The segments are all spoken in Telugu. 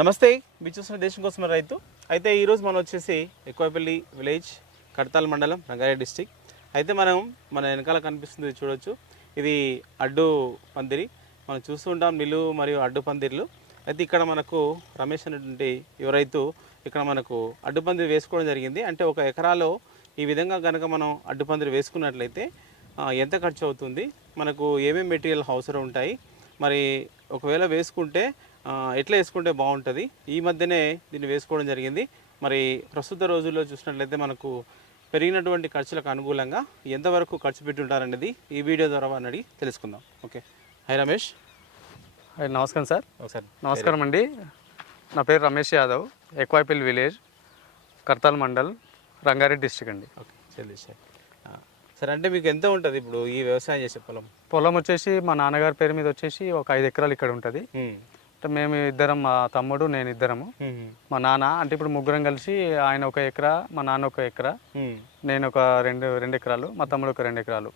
నమస్తే మీరు చూసిన దేశం కోసం రైతు. అయితే ఈరోజు మనం వచ్చేసి ఎక్కువపల్లి విలేజ్ కడతాల్ మండలం రంగారెడ్డి డిస్టిక్. అయితే మనం మన వెనకాల కనిపిస్తుంది చూడొచ్చు. ఇది అడ్డు పందిరి. మనం చూస్తూ ఉంటాం నిలు మరియు అడ్డు పందిర్లు. అయితే ఇక్కడ మనకు రమేష్ అనేటువంటి యువ రైతు ఇక్కడ మనకు అడ్డు పందిరి వేసుకోవడం జరిగింది. అంటే ఒక ఎకరాలో ఈ విధంగా కనుక మనం అడ్డు పందిరి వేసుకున్నట్లయితే ఎంత ఖర్చు అవుతుంది? మనకు ఏమేమి మెటీరియల్ అవసరం ఉంటాయి? మరి ఒకవేళ వేసుకుంటే ఎట్లా వేసుకుంటే బాగుంటుంది? ఈ మధ్యనే దీన్ని వేసుకోవడం జరిగింది. మరి ప్రస్తుత రోజుల్లో చూసినట్లయితే మనకు పెరిగినటువంటి ఖర్చులకు అనుకూలంగా ఎంతవరకు ఖర్చు పెట్టి ఉంటారనేది ఈ వీడియో ద్వారా అడిగి తెలుసుకుందాం. ఓకే. హాయ్ రమేష్. హాయ్, నమస్కారం సార్. ఒకసారి నమస్కారం అండి. నా పేరు రమేష్ యాదవ్ ఎక్వాయిపిల్ విలేజ్ కర్తాల్ మండల్ రంగారెడ్డి డిస్ట్రిక్ట్ అండి. ఓకే సరే అంటే మీకు ఎంత ఉంటుంది ఇప్పుడు ఈ వ్యవసాయం చేసే పొలం? పొలం వచ్చేసి మా నాన్నగారి పేరు మీద వచ్చేసి ఒక ఐదు ఎకరాలు ఇక్కడ ఉంటుంది. అంటే మేము ఇద్దరం మా తమ్ముడు నేను ఇద్దరము. మా నాన్న అంటే ఇప్పుడు ముగ్గురం కలిసి ఆయన ఒక ఎకరా మా నాన్న ఒక ఎకరా. నేను ఒక రెండు రెండు ఎకరాలు మా తమ్ముడు ఒక రెండు ఎకరాలు.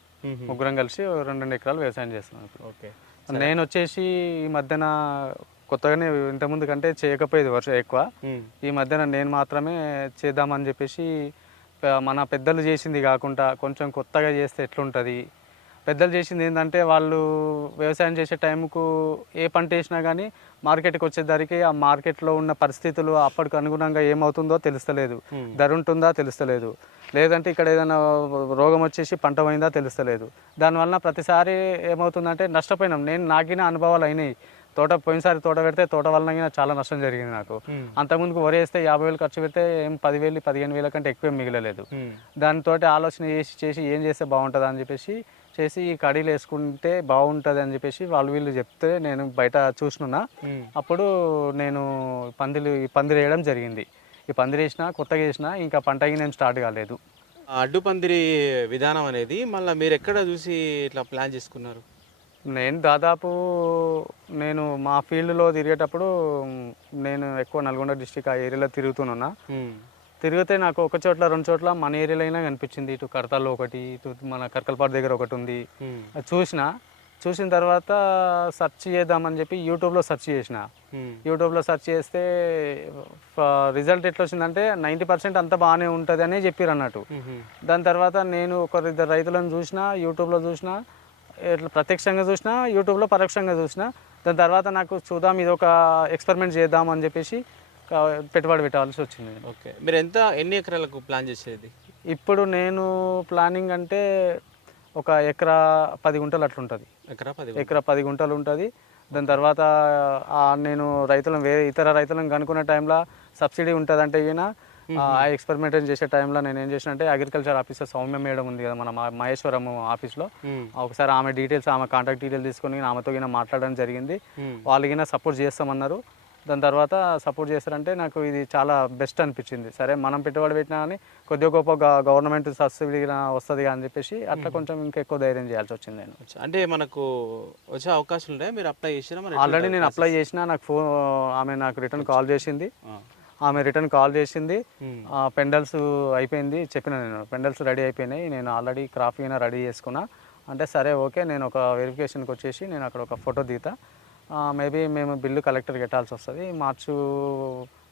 ముగ్గురం కలిసి రెండు రెండు ఎకరాలు వ్యవసాయం చేస్తున్నాం ఇప్పుడు ఓకే నేను వచ్చేసి ఈ మధ్యన కొత్తగానే ఇంతకుముందు కంటే చేయకపోయేది వర్షం ఎక్కువ. ఈ మధ్యన నేను మాత్రమే చేద్దామని చెప్పేసి మన పెద్దలు చేసింది కాకుండా కొంచెం కొత్తగా చేస్తే ఎట్లుంటుంది పెద్దలు చేసింది ఏంటంటే వాళ్ళు వ్యవసాయం చేసే టైంకు ఏ పంట వేసినా కానీ మార్కెట్కి వచ్చేసరికి ఆ మార్కెట్లో ఉన్న పరిస్థితులు అప్పటికి అనుగుణంగా ఏమవుతుందో తెలుస్తలేదు. ధర ఉంటుందా తెలుస్తలేదు. లేదంటే ఇక్కడ ఏదైనా రోగం వచ్చేసి పంట పోయిందా తెలుస్తలేదు. దానివల్ల ప్రతిసారి ఏమవుతుందంటే నష్టపోయినాం. నేను నాకిన అనుభవాలు అయినాయి. తోట పోయినసారి తోట పెడితే తోట వలన చాలా నష్టం జరిగింది నాకు. అంతకుముందుకు వరి వేస్తే యాభై వేలు ఖర్చు పెడితే ఏం పదివేలు పదిహేను వేల కంటే ఎక్కువ మిగలలేదు. ఉమ్. దానితో ఆలోచన చేసి చేసి ఏం చేస్తే బాగుంటుంది అని చెప్పేసి చేసి ఈ కడీలు వేసుకుంటే బాగుంటుంది అని చెప్పేసి వాళ్ళు వీళ్ళు చెప్తే నేను బయట చూసినున్నా. అప్పుడు నేను పందిలు ఈ పందిరి వేయడం జరిగింది. ఈ పందిరి వేసిన కొత్తగా వేసిన ఇంకా పంటకి నేను స్టార్ట్ కాలేదు. అడ్డు పందిరి విధానం అనేది మళ్ళీ మీరు ఎక్కడ చూసి ఇట్లా ప్లాన్ చేసుకున్నారు? నేను దాదాపు నేను మా ఫీల్డ్లో తిరిగేటప్పుడు నేను ఎక్కువ నల్గొండ డిస్టిక్ ఆ ఏరియాలో తిరుగుతున్నా. తిరిగితే నాకు ఒక చోట్ల రెండు చోట్ల మన ఏరియాలో అయినా కనిపించింది. ఇటు కడతాల్లో ఒకటి ఇటు మన కర్కల్పాడు దగ్గర ఒకటి ఉంది. చూసిన చూసిన తర్వాత సెర్చ్ చేద్దామని చెప్పి యూట్యూబ్లో సెర్చ్ చేసిన. యూట్యూబ్లో సెర్చ్ చేస్తే రిజల్ట్ ఎట్లా వచ్చిందంటే నైంటీ పర్సెంట్ అంతా బాగానే ఉంటుంది అనే చెప్పారు అన్నట్టు. దాని తర్వాత నేను ఒక ఇద్దరు రైతులను చూసిన యూట్యూబ్లో చూసిన ఇట్లా ప్రత్యక్షంగా చూసిన యూట్యూబ్లో పరోక్షంగా చూసిన దాని తర్వాత నాకు చూద్దాం ఇది ఒక ఎక్స్పెరిమెంట్ చేద్దాం అని చెప్పేసి పెట్టుబడి పెట్టాల్సి వచ్చింది. ఓకే. మీరు ఎంత ఎన్ని ఎకరాలకు ప్లాన్ చేసేది? ఇప్పుడు నేను ప్లానింగ్ అంటే ఒక ఎకరా పది గుంటలు అట్లుంటుంది. ఎకరా పది ఎకరా పది గుంటలు ఉంటుంది. దాని తర్వాత నేను రైతులను వేరే ఇతర రైతులను కనుక్కునే టైంలో సబ్సిడీ ఉంటుంది అంటే ఈయన ఆ ఎక్స్పెరిమెంట్ చేసే టైంలో నేను ఏం చేసిన అంటే అగ్రికల్చర్ ఆఫీసర్ సౌమ్య మేడం ఉంది కదా మన మహేశ్వరం ఆఫీస్లో. ఒకసారి ఆమె డీటెయిల్స్ ఆమె కాంటాక్ట్ డీటెయిల్స్ తీసుకొని ఆమెతో గిన మాట్లాడడం జరిగింది. వాళ్ళకి సపోర్ట్ చేస్తామన్నారు. దాని తర్వాత సపోర్ట్ చేస్తారంటే నాకు ఇది చాలా బెస్ట్ అనిపించింది. సరే మనం పెట్టుబడి పెట్టినా కానీ కొద్దిగా గొప్ప గవర్నమెంట్ సబ్సిడీ వస్తుంది అని చెప్పేసి అట్లా కొంచెం ఇంకా ఎక్కువ ధైర్యం చేయాల్సి వచ్చింది నేను. అంటే మనకు వచ్చే అవకాశాలు ఉంటాయి మీరు అప్లై చేసినా ఆల్రెడీ నేను అప్లై చేసిన నాకు ఫోన్ ఆమె నాకు రిటర్న్ కాల్ చేసింది. ఆమె రిటర్న్ కాల్ చేసింది. ఆ, పెండల్స్ అయిపోయింది చెప్పిన నేను. పెండల్స్ రెడీ అయిపోయినాయి. నేను ఆల్రెడీ క్రాఫ్ అయినా రెడీ చేసుకున్నా. అంటే సరే ఓకే నేను ఒక వెరిఫికేషన్కి వచ్చేసి నేను అక్కడ ఒక ఫోటో దిగుతా. మేబీ మేము బిల్లు కలెక్టర్ కట్టాల్సి వస్తుంది. మార్చు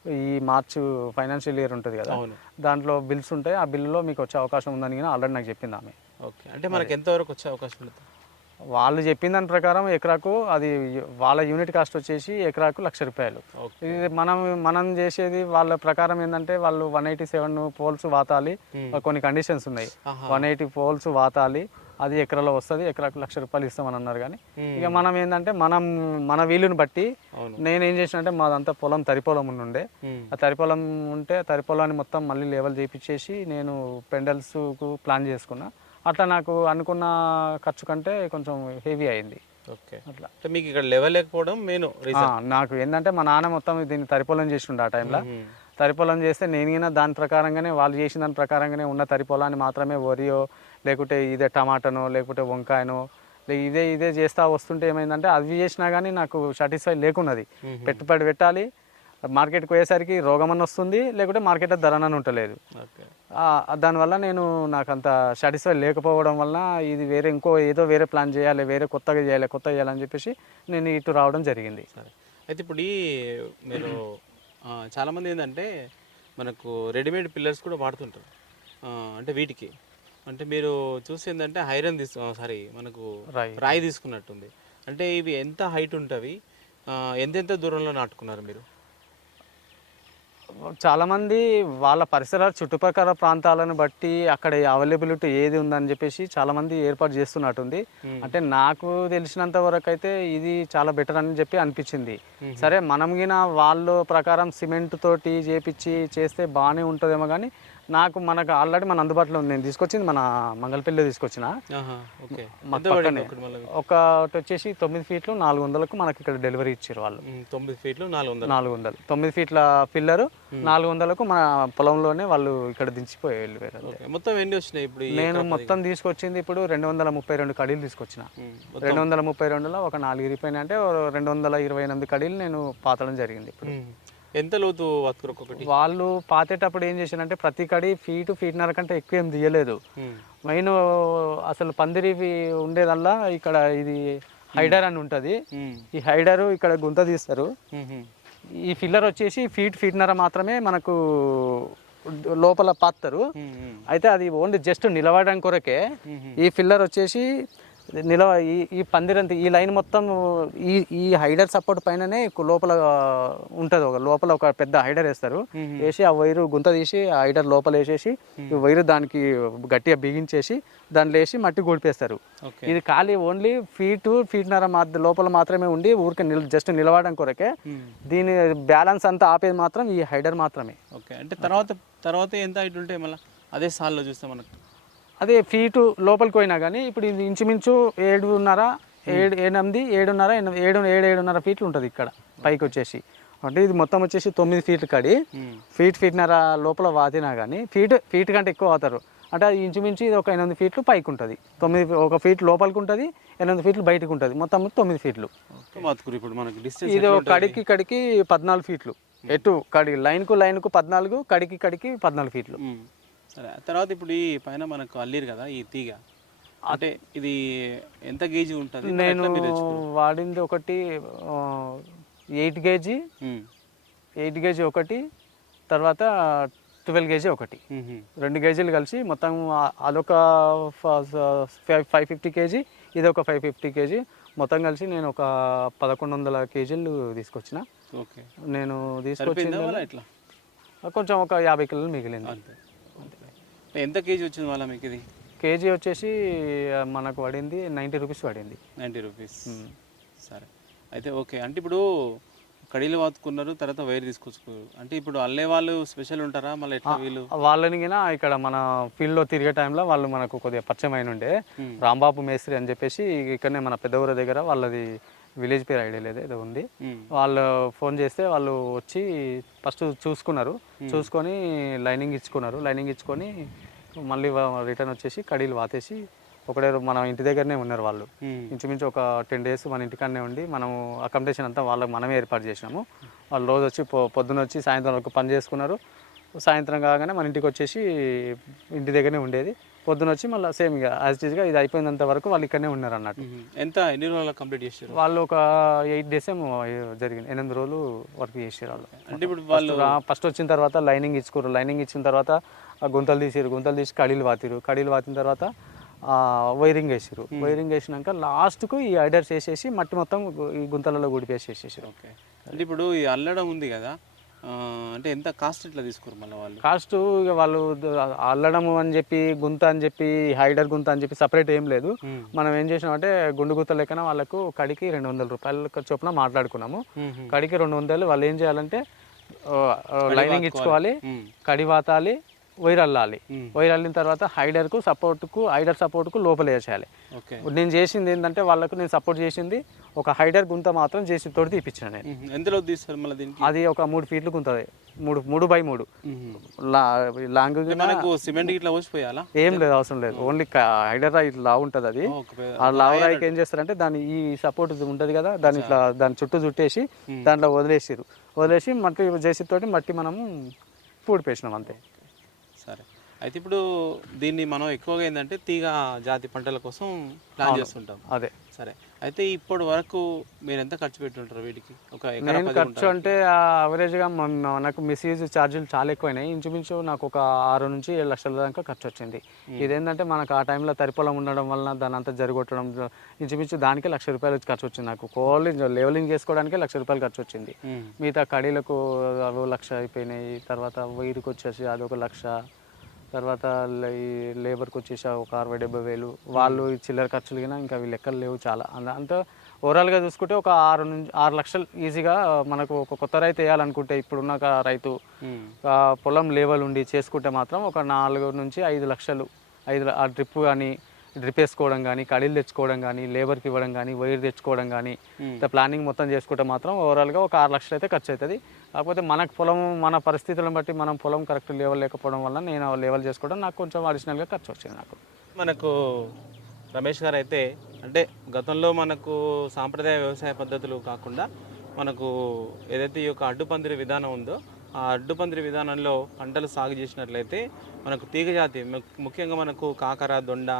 ఈ మార్చు ఫైనాన్షియల్ ఇయర్ ఉంటుంది కదా. దాంట్లో బిల్స్ ఉంటాయి. ఆ బిల్లులో మీకు వచ్చే అవకాశం ఉందని కానీ ఆల్రెడీ నాకు చెప్పింది ఆమె. ఓకే. అంటే మనకి ఎంతవరకు వచ్చే అవకాశం ఉంటుంది? వాళ్ళు చెప్పిన దాని ప్రకారం ఎకరాకు అది వాళ్ళ యూనిట్ కాస్ట్ వచ్చేసి ఎకరాకు లక్ష రూపాయలు. ఇది మనం మనం చేసేది వాళ్ళ ప్రకారం ఏంటంటే వాళ్ళు వన్ ఎయిటీ సెవెన్ పోల్స్ వాతాలి. కొన్ని కండిషన్స్ ఉన్నాయి. వన్ ఎయిటీ పోల్స్ వాతాలి. అది ఎకరాలో వస్తుంది ఎకరాకు లక్ష రూపాయలు ఇస్తామని అన్నారు కానీ. ఇక మనం ఏంటంటే మనం మన వీలుని బట్టి నేనేం చేసిన అంటే మాదంతా పొలం తరి పొలం ఉండే. ఆ తరి పొలం ఉంటే తరి పొలాన్ని మొత్తం మళ్ళీ లెవెల్ చేపించేసి నేను పెండల్స్కు ప్లాన్ చేసుకున్నా. అట్లా నాకు అనుకున్న ఖర్చు కంటే కొంచెం హెవీ అయింది. ఓకే. అట్లా. అంటే మీకు ఇక్కడ లెవెల్ లేకపోవడం నాకు ఏంటంటే మా నాన్న మొత్తం దీన్ని తరిపొలం చేసిండు ఆ టైంలో. తరిపొలం చేస్తే నేను దాని ప్రకారంగానే వాళ్ళు చేసిన దాని ప్రకారంగానే ఉన్న తరిపొలాన్ని మాత్రమే వరియో లేకుంటే ఇదే టమాటానో లేకుంటే వంకాయనో ఇదే ఇదే చేస్తా వస్తుంటే ఏమైందంటే అవి చేసినా కానీ నాకు సాటిస్ఫై లేకున్నది. పెట్టుబడి పెట్టాలి మార్కెట్కి పోయేసరికి రోగమని వస్తుంది లేకుంటే మార్కెట్లో ధరనని ఆ, దానివల్ల నేను నాకు అంత సాటిస్ఫై లేకపోవడం వల్ల ఇది వేరే ఇంకో ఏదో వేరే ప్లాన్ చేయాలి వేరే కొత్తగా చేయాలి కొత్తగా చేయాలని చెప్పేసి నేను ఇటు రావడం జరిగింది. అయితే ఇప్పుడు ఈ మీరు చాలామంది ఏంటంటే మనకు రెడీమేడ్ పిల్లర్స్ కూడా వాడుతుంటారు. అంటే వీటికి. అంటే మీరు చూసి ఏంటంటే ఐరన్ తీసు సారీ మనకు రాయి. రాయి తీసుకున్నట్టుంది. అంటే ఇవి ఎంత హైట్ ఉంటవి? ఆ, ఎంతెంత దూరంలో నాటుకున్నారు మీరు? చాలా మంది వాళ్ళ పరిసరాల చుట్టుపక్కల ప్రాంతాలను బట్టి అక్కడ అవైలబిలిటీ ఏది ఉందని చెప్పేసి చాలా మంది ఏర్పాటు చేస్తున్నట్టుంది. అంటే నాకు తెలిసినంత వరకు అయితే ఇది చాలా బెటర్ అని చెప్పి అనిపించింది. సరే మనం గిన వాళ్ళ ప్రకారం సిమెంట్ తోటి చేపించి చేస్తే బాగానే ఉంటుందేమో కానీ నాకు మనకు ఆల్రెడీ మన అందుబాటులో ఉంది. నేను తీసుకొచ్చింది మన మంగళపల్లి తీసుకొచ్చిన. పక్కనే. ఒకటి వచ్చేసి తొమ్మిది ఫీట్లు నాలుగు వందలకు మనకి ఇక్కడ డెలివరీ ఇచ్చారు వాళ్ళు. తొమ్మిది ఫీట్లు నాలుగు వందలు. నాలుగు వందలు. తొమ్మిది ఫీట్ల పిల్లరు నాలుగు వందలకు మన పొలంలోనే వాళ్ళు ఇక్కడ దించిపోయి వెళ్ళిపోయారు అంతే. ఓకే. మొత్తం ఎన్ని వచ్చినాయి ఇప్పుడు నేను మొత్తం తీసుకొచ్చింది ఇప్పుడు రెండు వందల ముప్పై రెండు కడీలు తీసుకొచ్చిన. రెండు వందల ముప్పై రెండులో ఒక నాలుగు ఇరిపోయినాయి అంటే రెండు వందల ఇరవై ఎనిమిది కడీలు నేను పాతడం జరిగింది ఇప్పుడు. ఎంత లోతు ఒక్కొక్కటి? వాళ్ళు పాతేటప్పుడు ఏం చేశారంటే ప్రతి కడి ఫీటు ఫీట్నర కంటే ఎక్కువ ఏం తీయలేదు. మెయిన్ అసలు పందిరి ఉండేదల్లా ఇక్కడ ఇది హైడర్ అని ఉంటుంది. ఈ హైడరు ఇక్కడ గుంత తీస్తారు. ఈ ఫిల్లర్ వచ్చేసి ఫీట్ ఫీట్నర మాత్రమే మనకు లోపల పాతారు. అయితే అది ఓన్లీ జస్ట్ నిలబడడం కొరకే. ఈ ఫిల్లర్ వచ్చేసి నిలవ ఈ ఈ పందిరంత ఈ లైన్ మొత్తం ఈ ఈ హైడర్ సపోర్ట్ పైననే లోపల ఉంటుంది ఒక లోపల ఒక పెద్ద హైడర్ వేస్తారు. వేసి ఆ వైరు గుంత తీసి ఆ హైడర్ లోపల వేసేసి ఈ వైరు దానికి గట్టిగా బిగించేసి దాంట్లో వేసి మట్టి గూడిపేస్తారు ఇది ఖాళీ ఓన్లీ ఫీట్ ఫీట్నర లోపల మాత్రమే ఉండి ఊరికే నిల్ జస్ట్ నిలబడడం కొరకే దీని బ్యాలెన్స్ అంతా ఆపేది మాత్రం ఈ హైడర్ మాత్రమే. ఓకే. అంటే తర్వాత తర్వాత ఎంత హైట్ ఉంటాయి మళ్ళీ అదే సాల్లో చూస్తే మనకు అదే ఫీటు లోపలికి పోయినా కానీ ఇప్పుడు ఇది ఇంచుమించు ఏడున్నర ఏడు ఎనిమిది ఏడున్నర ఎనిమిది ఏడు ఏడు ఏడున్నర ఫీట్లు ఉంటుంది ఇక్కడ పైకి వచ్చేసి. అంటే ఇది మొత్తం వచ్చేసి తొమ్మిది ఫీట్లు కడి ఫీట్ ఫీట్నర లోపల వాతినా కానీ ఫీట్ ఫీట్ కంటే ఎక్కువ అవుతారు అంటే అది ఇంచుమించు ఇది ఒక ఎనిమిది ఫీట్లు పైకి ఉంటుంది. తొమ్మిది ఒక ఫీట్ లోపలికి ఉంటుంది ఎనిమిది ఫీట్లు బయటకు ఉంటుంది. మొత్తం తొమ్మిది ఫీట్లు ఇప్పుడు మనకు ఇది ఒక కడికి కడికి పద్నాలుగు ఫీట్లు ఎటు కడి లైన్కు లైన్కు పద్నాలుగు కడికి కడికి పద్నాలుగు ఫీట్లు తర్వాత ఇప్పుడు ఈ పైన మనకు అల్లిరు కదా ఈ తీగ. అంటే ఇది ఎంత గేజీ ఉంటుంది? నేను? వాడింది ఒకటి ఎయిట్ కేజీ. ఎయిట్ కేజీ ఒకటి తర్వాత ట్వెల్వ్ కేజీ ఒకటి. రెండు కేజీలు కలిసి మొత్తం అదొక ఫైవ్ ఫిఫ్టీ కేజీ ఇది ఒక ఫైవ్ ఫిఫ్టీ కేజీ. మొత్తం కలిసి నేను ఒక పదకొండు వందల కేజీలు తీసుకొచ్చిన. ఓకే. నేను ఎట్లా కొంచెం ఒక యాభై కిలోలు మిగిలింది. ఎంత కేజీ వచ్చింది మళ్ళీ మీకు ఇది? కేజీ వచ్చేసి మనకు పడింది నైంటీ రూపీస్ పడింది. Ninety rupees. సరే. అయితే ఓకే. అంటే ఇప్పుడు కడీలు వాతుకున్నారు తర్వాత వైర్ తీసుకొచ్చుకోరు అంటే ఇప్పుడు అల్లే వాళ్ళు స్పెషల్ ఉంటారా? మళ్ళీ ఎట్లా వీళ్ళు? వాళ్ళని ఇక్కడ మన ఫీల్డ్లో తిరిగే టైంలో వాళ్ళు మనకు కొద్దిగా పరిచయం అయిన ఉండే. రాంబాబు మేస్త్రి అని చెప్పేసి ఇక్కడనే మన పెద్ద ఊరి దగ్గర వాళ్ళది విలేజ్ పేరు ఐడియా లేదు ఏదో ఉంది. వాళ్ళు ఫోన్ చేస్తే వాళ్ళు వచ్చి ఫస్ట్ చూసుకున్నారు. చూసుకొని లైనింగ్ ఇచ్చుకున్నారు. లైనింగ్ ఇచ్చుకొని మళ్ళీ రిటర్న్ వచ్చేసి కడీలు వాతేసి ఒకటే మన ఇంటి దగ్గరనే ఉన్నారు వాళ్ళు. ఇంచుమించు ఒక టెన్ డేస్ మన ఇంటికాడనే ఉండి మనము అకామిడేషన్ అంతా వాళ్ళకి మనమే ఏర్పాటు చేసినాము. వాళ్ళు రోజు వచ్చి పొద్దున వచ్చి సాయంత్రం వరకు పని చేసుకున్నారు. సాయంత్రం కాగానే మన ఇంటికి వచ్చేసి ఇంటి దగ్గరనే ఉండేది. పొద్దున వచ్చి మళ్ళీ సేమ్ ఇక యాజ్గా ఇది అయిపోయినంత వరకు వాళ్ళు ఇక్కడనే ఉన్నారు అన్నట్టు. ఎంత ఎన్ని రోజులు కంప్లీట్ చేశారు వాళ్ళు ఒక ఎయిట్ డేస్ ఏమో జరిగింది. ఎనిమిది రోజులు వర్క్ చేసారు వాళ్ళు. అంటే ఇప్పుడు వాళ్ళు ఫస్ట్ వచ్చిన తర్వాత లైనింగ్ ఇచ్చుకోరు లైనింగ్ ఇచ్చిన తర్వాత గుంతలు తీసిరు గుంతలు తీసి కడీలు వాతిరు కడీలు వాతిన తర్వాత వైరింగ్ వేసిరు వైరింగ్ వేసినాక లాస్ట్కు ఈ ఐడర్స్ వేసేసి మట్టి మొత్తం ఈ గుంతలలో గుడిపేసేసేసారు ఓకే. అంటే ఇప్పుడు ఈ అల్లడం ఉంది కదా అంటే ఎంత కాస్ట్ ఇట్లా తీసుకోరు మళ్ళీ వాళ్ళు? కాస్ట్ ఇక వాళ్ళు అల్లడము అని చెప్పి గుంత అని చెప్పి హైడర్ గుంత అని చెప్పి సపరేట్ ఏం లేదు. మనం ఏం చేసినామంటే గుండు గుంత లెక్కన వాళ్ళకు కడికి రెండు వందల రూపాయల చొప్పున మాట్లాడుకున్నాము. కడికి రెండు వందలు వాళ్ళు ఏం చేయాలంటే లైనింగ్ ఇచ్చుకోవాలి కడి వాతాలి వైర్ అల్లాలి. వైర్ అల్లిన తర్వాత హైడర్కు సపోర్ట్కు హైడర్ సపోర్ట్కు లోపల వేసేయాలి. నేను చేసింది ఏంటంటే వాళ్ళకు నేను సపోర్ట్ చేసింది ఒక హైడర్ గుంత మాత్రం చేసి తోటి తీపిచ్చిన నేను. తీస్తారు మళ్ళీ దీనికి? అది ఒక మూడు ఫీట్లు గుంతది. మూడు మూడు బై మూడు. లాంగ్ సిమెంట్ ఇట్లా పోసిపోయాలా ఏం లేదు అవసరం లేదు. ఓన్లీ హైడర్ ఇట్లా ఉంటుంది అది. ఆ లావ్ రాయికి ఏం చేస్తారంటే దాని ఈ సపోర్ట్ ఉంటుంది కదా దాని ఇట్లా దాని చుట్టూ చుట్టేసి దాంట్లో వదిలేసిరు వదిలేసి మట్టి జేసీ తోటి మట్టి మనం పూడిపేసినాం అంతే. సరే. అయితే ఇప్పుడు దీన్ని మనం ఎక్కువగా ఏంటంటే తీగ జాతి పంటల కోసం ప్లాన్ చేస్తుంటాం. అదే. సరే. అయితే ఇప్పటి వరకు మీరు ఎంత ఖర్చు పెట్టుంటారు వీటికి? ఒక నేను ఖర్చు? అంటే యావరేజ్గా నాకు మిస్యూజ్ ఛార్జీలు చాలా ఎక్కువైనాయి. ఇంచుమించు నాకు ఒక ఆరు నుంచి ఏడు లక్షల దాకా ఖర్చు వచ్చింది. ఇదేంటంటే మనకు ఆ టైంలో తరిపొలం ఉండడం వలన దాని అంతా జరిగొట్టడం ఇంచుమించు దానికి లక్ష రూపాయలు ఖర్చు వచ్చింది నాకు. కోలి లెవెలింగ్ చేసుకోవడానికి లక్ష రూపాయలు ఖర్చు వచ్చింది. మిగతా కడీలకు అవి లక్ష అయిపోయినాయి. తర్వాత వైరుకి వచ్చేసి అదొక లక్ష. తర్వాత ఈ లేబర్కి వచ్చేసి ఒక అరవై డెబ్బై వేలు వాళ్ళు ఈ చిల్లర ఖర్చులు గిన ఇంకా అవి లెక్కలు లేవు చాలా. అంతా ఓవరాల్గా చూసుకుంటే ఒక ఆరు నుంచి ఆరు లక్షలు ఈజీగా మనకు ఒక కొత్త రైతు వేయాలనుకుంటే ఇప్పుడున్న రైతు పొలం లేవల్ ఉండి చేసుకుంటే మాత్రం ఒక నాలుగు నుంచి ఐదు లక్షలు ఐదు ఆ డ్రిప్ కానీ డ్రిప్ వేసుకోవడం కానీ కడీలు తెచ్చుకోవడం కానీ లేబర్కి ఇవ్వడం కానీ వైర్ తెచ్చుకోవడం కానీ. ఇంత ప్లానింగ్ మొత్తం చేసుకుంటే మాత్రం ఓవరాల్గా ఒక ఆరు లక్షలు అయితే ఖర్చు అవుతుంది కాకపోతే మనకు పొలం మన పరిస్థితులను బట్టి మనం పొలం కరెక్ట్ లెవెల్ లేకపోవడం వల్ల నేను లెవెల్ చేసుకోవడం నాకు కొంచెం అడిషనల్గా ఖర్చు వచ్చింది నాకు మనకు రమేష్ గారు అయితే అంటే గతంలో మనకు సాంప్రదాయ వ్యవసాయ పద్ధతులు కాకుండా మనకు ఏదైతే ఈ యొక్క అడ్డుపందిరి విధానం ఉందో ఆ అడ్డుపందిరి విధానంలో పంటలు సాగు చేసినట్లయితే మనకు తీగజాతి ముఖ్యంగా మనకు కాకర దొండ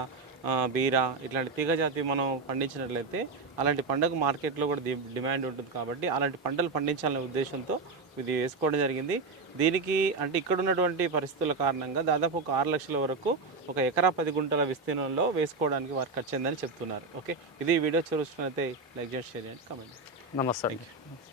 బీర ఇట్లాంటి తీగజాతి మనం పండించినట్లయితే అలాంటి పంటకు మార్కెట్లో కూడా డి- డిమాండ్ ఉంటుంది కాబట్టి అలాంటి పంటలు పండించాలనే ఉద్దేశంతో ఇది వేసుకోవడం జరిగింది. దీనికి అంటే ఇక్కడ ఉన్నటువంటి పరిస్థితుల కారణంగా దాదాపు ఒక ఆరు లక్షల వరకు ఒక ఎకరా పది గుంటల విస్తీర్ణంలో వేసుకోవడానికి వారికి ఖర్చు అయిందని చెప్తున్నారు. ఓకే? ఇది వీడియో చూస్తున్నట్లయితే లైక్ చేసి షేర్ చేయండి కామెంట్ నమస్తే